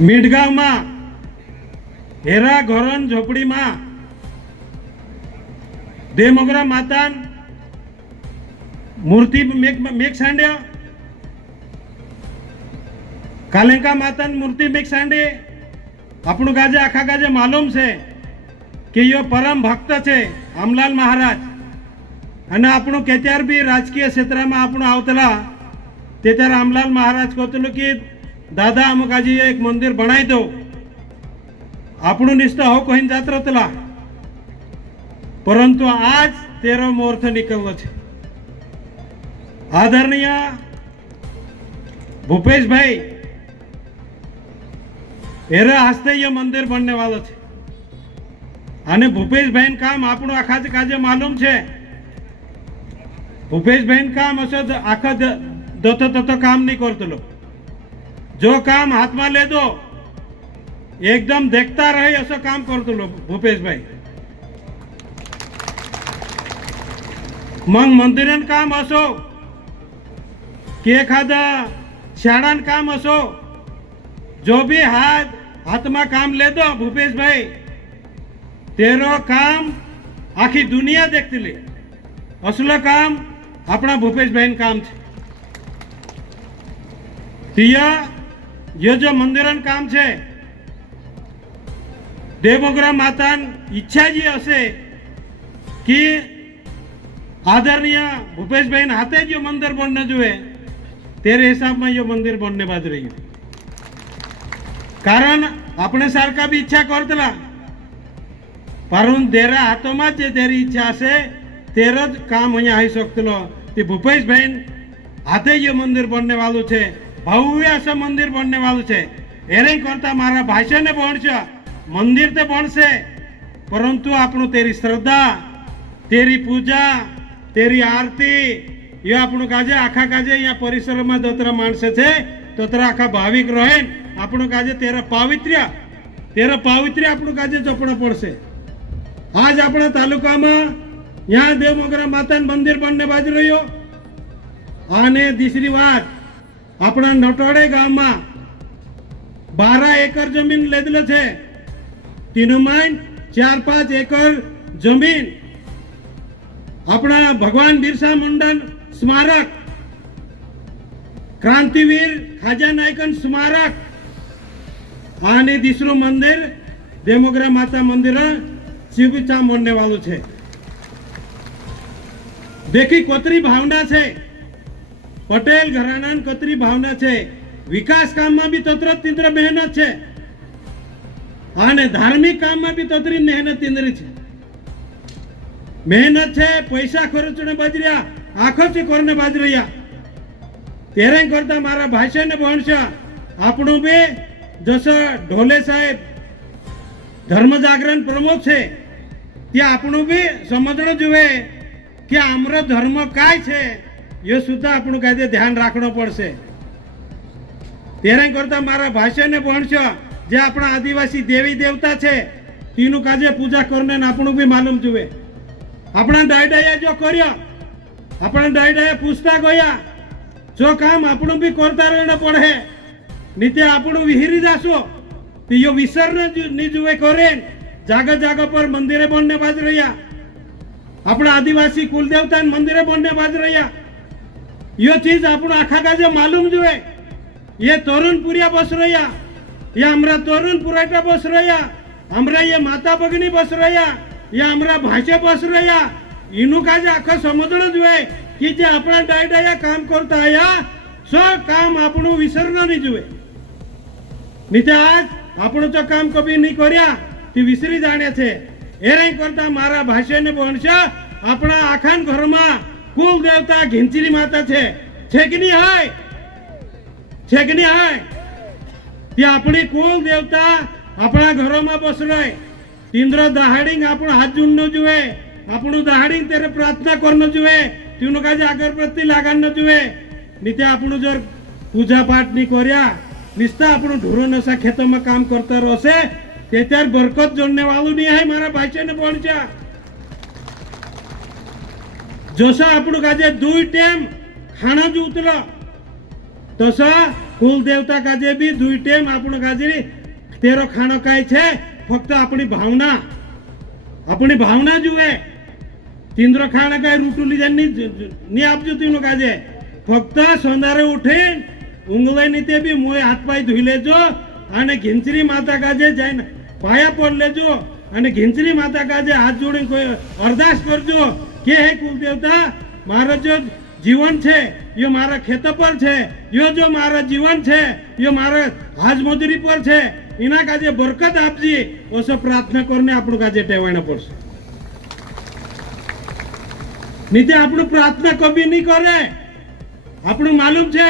મીંડગાंव में हेरा घोरन झोपड़ी में देमोगरा माता मूर्ति मेघ सांड्या, कालेंका माता मूर्ति मेघ सांडे। આપણું ગાજે આખા ગાજે માલુમ છે કે યો પરમ ભક્ત છે આમલાલ મહારાજ, અને આપણું કેત્યાર બી રાજકીય ક્ષેત્રમાં આપણું આવતલા તે ત્યારે આમલાલ મહારાજ કહેતલું કે દાદા અમુક આજે એક મંદિર બનાવી દો, આપણું નિષ્ઠા હો કહીને જાત્ર તલા, પરંતુ આજ તેરો મુહૂર્ત નીકળ્યો છે। આદરણીય ભૂપેશભાઈ एरा हस्ते ये मंदिर बनने वालों छे, आने भूपेश बहन काम आपनो आखा काजे मालूम छे। भूपेश बहन काम असो आखा दतो ततो काम नहीं करतलो, जो काम हाथ में ले दो एकदम देखता रहे असो काम करतलो भूपेश भाई। मंग मंदिरन काम असो कि एखादा शाळान काम असो, जो भी हाथ में काम ले दो भूपेश भाई, तेरो काम आखी दुनिया देखती ले। असलो काम अपना भूपेश भाई काम छे। तिया ये जो मंदिरन काम छे, देवोगरा माता इच्छा जी हसे कि आदरणीय भूपेश भाई हाथे जो मंदिर बनने जुए, तेरे हिसाब में ये मंदिर बनने बाद रही है। कारण अपने सारखा भी इच्छा करतला, परंतु तेरा हाथों में जे तेरी इच्छा से तेरा काम अहीं आई सकतलो। ते भूपेश भाई हाथे ये मंदिर बनने वालू छे, भव्य असं मंदिर बनने वालू छे। एरे करता मारा भाषा ने बनशे, मंदिर ते बनशे, परंतु आपणु तेरी श्रद्धा, तेरी पूजा, तेरी आरती ये आपणु काजे आखा काजे यहाँ परिसर में दोतरा माणसे छे, तोतरा आखा भाविक रहे આપણું કાજે તેરા પાવિત્ર્ય આપણું કાજે જપણો પડશે। આજ આપણા તાલુકામાં यहाँ દેવમોગરા માતા મંદિર બનને બાજુ રહ્યો, અને દીસરી વાત આપણા નટોડે ગામમાં 12 એકર જમીન લીધેલ છે। तीनों 4-5 એકર જમીન આપણા ભગવાન બિરસા મુંડા સ્મારક, क्रांतिवीर खाजा नायकन स्मारक, आने तीसरो मंदिर देमोगरा माता मंदिर शिवचा बनने वालों छे। देखी कोतरी भावना छे, पटेल घराना कोतरी भावना छे। विकास काम में भी तोत्र तीन्द्र मेहनत छे, आने धार्मिक काम में भी तोतरी मेहनत तीन्द्री छे। मेहनत छे, पैसा खर्चने बाजरिया, आखो से करने बाजरिया। तेरे करता मारा भाषा ने भणशा आपणो बे जसो ढोले साहेब धर्म जागरण प्रमुख छे, त्या आपणो बे समजणो जुए कि आमरो धर्म काय छे, ये सुद्धा आपणो कायदे ध्यान राखणो पड़शे। तेरे करता मारा भाषा ने भणशा जे आपणा आदिवासी देवी देवता छे तीनु काजे पूजा करने आपणो बी मालूम जुए। आपणा डायडाया जो कर्या, आपणा डायडाया पूछता गया, जो काम આપણું બી કરતા રહેવું પડે, નીતે આપણું વિહરી જાશો તો યો વિસર ની જુએ કરે। જાગા જાગા પર મંદિરે બનને બાજ રહ્યા, આપણા આદિવાસી કુલદેવતા મંદિરે બનને બાજ રહ્યા। यो चीज આપણું આખા ગાજે માલુમ જુએ। ये તોરણપુરિયા બસ રહ્યા, ये हमरा તોરણપુરાટા બસ રહ્યા, हमरा ये माता भगनी बस રહ્યા, ये हमरा भाषा बस રહ્યા। इनु काजे आखा समजणो जुए कि जे अपना डायडाया काम करता आया सो काम आपणो विसरनो नहीं जुए। नीते आज आपणो जो काम कभी नहीं कर्या ते विसरी जाने छे। एरे करता मारा भाषा ने भणशा अपना आखान घर में कुल देवता घिंचली माता छे कि नहीं है, छे कि नहीं है? ते अपनी कुल देवता अपना घरों में बस रहे। तीन्द्र दहाड़ी आपणो हाथ जोड़नो जुए, આપણું દહાડી ત્યારે પ્રાર્થના કરનો જોઈએ, તેનું કાજે અગરબત્તી લાગાડનો જોઈએ। નીતે આપણું જો પૂજા પાઠ નહીં કર્યા, નિસ્તા આપણું ઢોરો નશા ખેતરમાં કામ કરતા રહેશે, તે ત્યારે બરકત જોડને વાળું નહીં હે મારા ભાષાને પહોંચ્યા। જોશા આપણું કાજે 2 ટાઈમ ખાણા જ ઉતરો, તોશા कुल देवता काजे भी दुई टेम आपण काजे तेरो खाणो काय छे फक्त આપણી ભાવના જુએ તીંદ્રો ખાણા કાય રૂટુલી જની ની આપજો તીનો કાજે ફક્ત સોનારે ઉઠે ઉંગલાઈ નીતે બી મોય હાથ પાય ધોઈ લેજો અને ઘીંચરી માતા કાજે જઈને પાયા પડ લેજો અને ઘીંચરી માતા કાજે હાથ જોડીને કોઈ અરદાસ કરજો કે હે કુલ દેવતા મારો જો જીવન છે યો મારા ખેતર પર છે યો જો મારા જીવન છે યો મારા હાજ મજૂરી પર છે એના કાજે બરકત આપજી ઓસો પ્રાર્થના કરીને આપણું કાજે ટેવાણ પડશે નીચે આપણું પ્રાર્થના કભી નહીં કરે આપણું માલુમ છે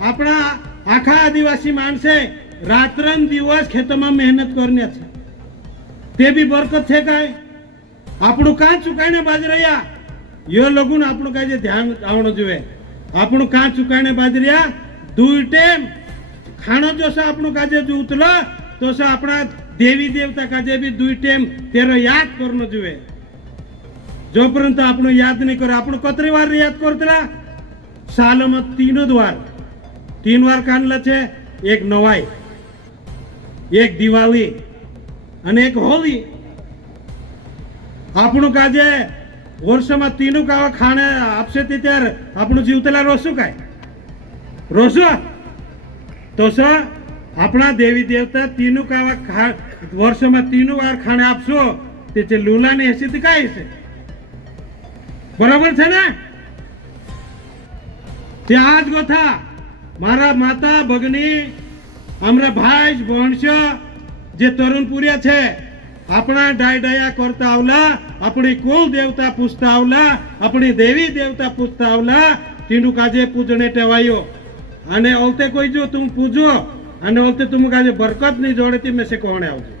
આપણા આખા આદિવાસી માણસે રાત્રન દિવસ ખેતરમાં મહેનત કરીને છે તે બી બરકત છે કાય આપણું કાં ચુકાઈને બાજ રહ્યા યો લોકોને આપણું કાજે ધ્યાન આવવું જોઈએ આપણું કાં ચુકાઈને બાજ રહ્યા દુઈ ટેમ ખાણો જોશે આપણું કાજે જો ઉતલો તો આપણા દેવી દેવતા કાજે બી દુઈ ટેમ તેરો યાદ કરનો જોઈએ જો પરંતુ આપણું યાદ નહીં કરે આપણું કતરી વાર યાદ કરતલા સાલમાં तीन વાર કાનલા છે એક નવાઈ એક દિવાળી અને એક હોળી આપણું કાજે વર્ષમાં તીનું કાવા ખાણે આપશે તે ત્યારે આપણું જીવતલા રોશું કાય રોશું તો આપણા દેવી દેવતા તીનું કાવા વર્ષમાં તીનું વાર ખાણે આપશો તે છે લુલાની હેસીથી કાય છે બરાબર છે ને ત્યાં જ ગોથા મારા માતા ભગની અમારા ભાઈ ભણશ જે તરુણ પુરિયા છે આપણા ડાયડાયા કરતા આવલા આપણી કુલ દેવતા પૂછતા આવલા આપણી દેવી દેવતા પૂછતા આવલા તીનું કાજે પૂજણે ટેવાયો અને ઓલતે કોઈ જો તું પૂજો અને ઓલતે તું કાજે બરકત નહીં જોડેતી મેં સે કોણે આવજો